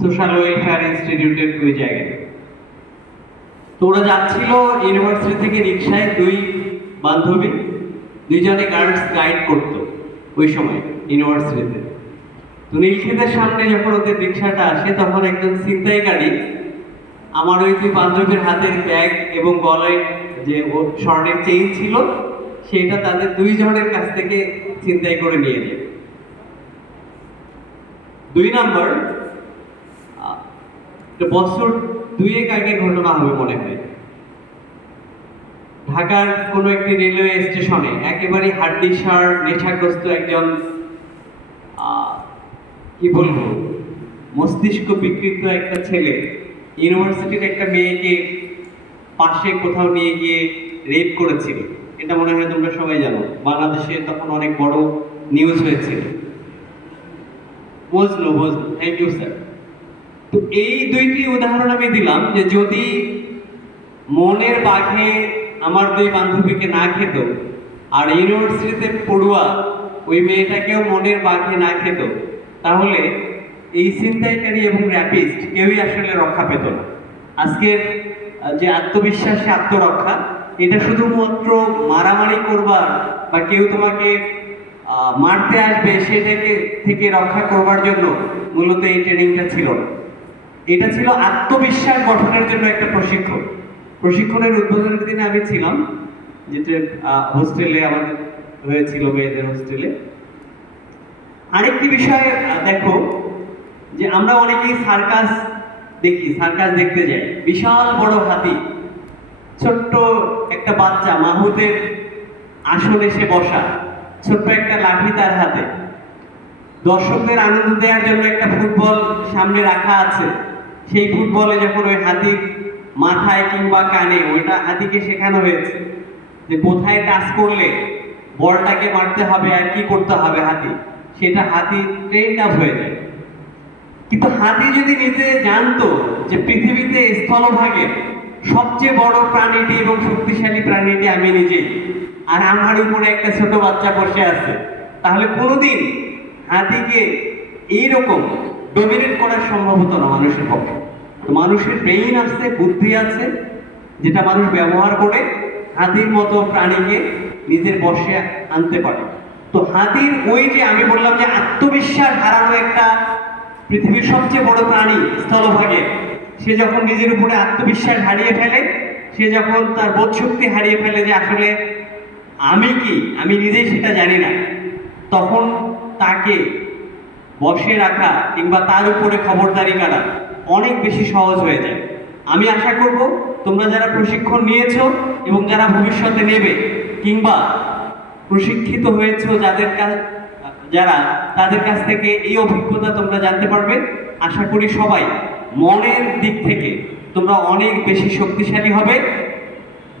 Social welfare ইনস্টিটিউটের ওই জায়গায়। তো ওরা যাচ্ছিল ইউনিভার্সিটি থেকে রিক্সায়, দুই বান্ধবী, দুইজনে গার্লস গাইড করতো ওই সময় ইউনিভার্সিটিতে। তো নীলক্ষেতের সামনে যখন ওদের রিক্সাটা আসে তখন একজন ছিনতাইকারী আমার ওই দুই বান্ধবীর হাতের ব্যাগ এবং গলায় যে ওর স্বর্ণের চেইন ছিল সেটা তাদের দুইজনের কাছ থেকে ছিনতাই করে নিয়ে যায়। দুই নম্বর, বছর দুয়েক আগের ঘটনা হবে মনে হয়, ঢাকার কোনো একটি রেলওয়ে স্টেশনে একেবারে হাড্ডিসার নেশাগ্রস্ত একজন কি বলবো মস্তিষ্ক বিকৃত একটা ছেলে ইউনিভার্সিটির একটা মেয়েকে পাশে কোথাও নিয়ে গিয়ে রেপ করেছিল। এটা মনে হয় তোমরা সবাই জানো, বাংলাদেশে তখন অনেক বড় নিউজ হয়েছিল। বুঝলো, থ্যাংক ইউ স্যার। তো এই দুইটি উদাহরণ আমি দিলাম যে যদি মনের বাঘে আমার দুই বান্ধবীকে না খেত আর ইউনিভার্সিটিতে পড়ুয়া ওই মেয়েটাকেও মনের বাঘে না খেত, তাহলে এই ছিনতাইকারী এবং র্যাপিস্ট কেউই আসলে রক্ষা পেত না। আজকের যে আত্মবিশ্বাসী আত্মরক্ষা, এটা শুধুমাত্র মারামারি করবার বা কেউ তোমাকে মারতে আসবে সেটাকে থেকে রক্ষা করবার জন্য মূলত এই ট্রেনিংটা ছিল না। এটা ছিল আত্মবিশ্বাস গঠনের জন্য একটা প্রশিক্ষণের উদ্বোধনের দিনে আমি ছিলাম, যেটা হোস্টেলে আমাদের হয়েছিল, মেয়েদের হোস্টেলে। আরেকটি বিষয় দেখো, যে আমরা অনেকেই সার্কাস দেখি, সার্কাস দেখতে যাই, বিশাল বড় হাতি, ছোট্ট একটা বাচ্চা মাহুতের আসনে সে বসা, ছোট্ট একটা লাঠি তার হাতে, দর্শকদের আনন্দ দেওয়ার জন্য একটা ফুটবল সামনে রাখা আছে। সেই ফুটবলে যখন ওই হাতির মাথায় কিংবা কানে, ওইটা হাতিকে শেখানো হয়েছে যে কোথায় টাচ করলে বলটাকে মারতে হবে আর কি করতে হবে, সেটা হাতি ট্রেন্ড আপ হয়ে যায়। কিন্তু হাতি যদি নিজে জানতো যে পৃথিবীতে স্থলভাগে সবচেয়ে বড় প্রাণীটি এবং শক্তিশালী প্রাণীটি আমি নিজেই, আর আমার উপরে একটা ছোট বাচ্চা বসে আছে, তাহলে কোনোদিন হাতিকে এইরকম ডমিনেট করার সম্ভব হতো না মানুষের পক্ষে। তো মানুষের ব্রেইন আছে, বুদ্ধি আছে, যেটা মানুষ ব্যবহার করে হাতির মতো প্রাণীকে নিজের বশে আনতে পারে। তো হাতির ওই যে আমি বললাম যে আত্মবিশ্বাস হারানো একটা পৃথিবীর সবচেয়ে বড় প্রাণী স্থলভাগে, সে যখন নিজের উপরে আত্মবিশ্বাস হারিয়ে ফেলে, সে যখন তার বোধশক্তি হারিয়ে ফেলে যে আসলে আমি কি, আমি নিজেই সেটা জানি না, তখন তাকে বসে রাখা কিংবা তার উপরে খবরদারি করা অনেক বেশি সহজ হয়ে যায়। আমি আশা করব তোমরা যারা প্রশিক্ষণ নিয়েছো এবং যারা ভবিষ্যতে নেবে কিংবা প্রশিক্ষিত হয়েছো যারা তাদের কাছ থেকে এই অভিজ্ঞতা তোমরা জানতে পারবে। আশা করি সবাই মনের দিক থেকে তোমরা অনেক বেশি শক্তিশালী হবে।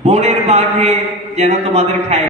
বনের বাঘে যেন তোমাদের খায়।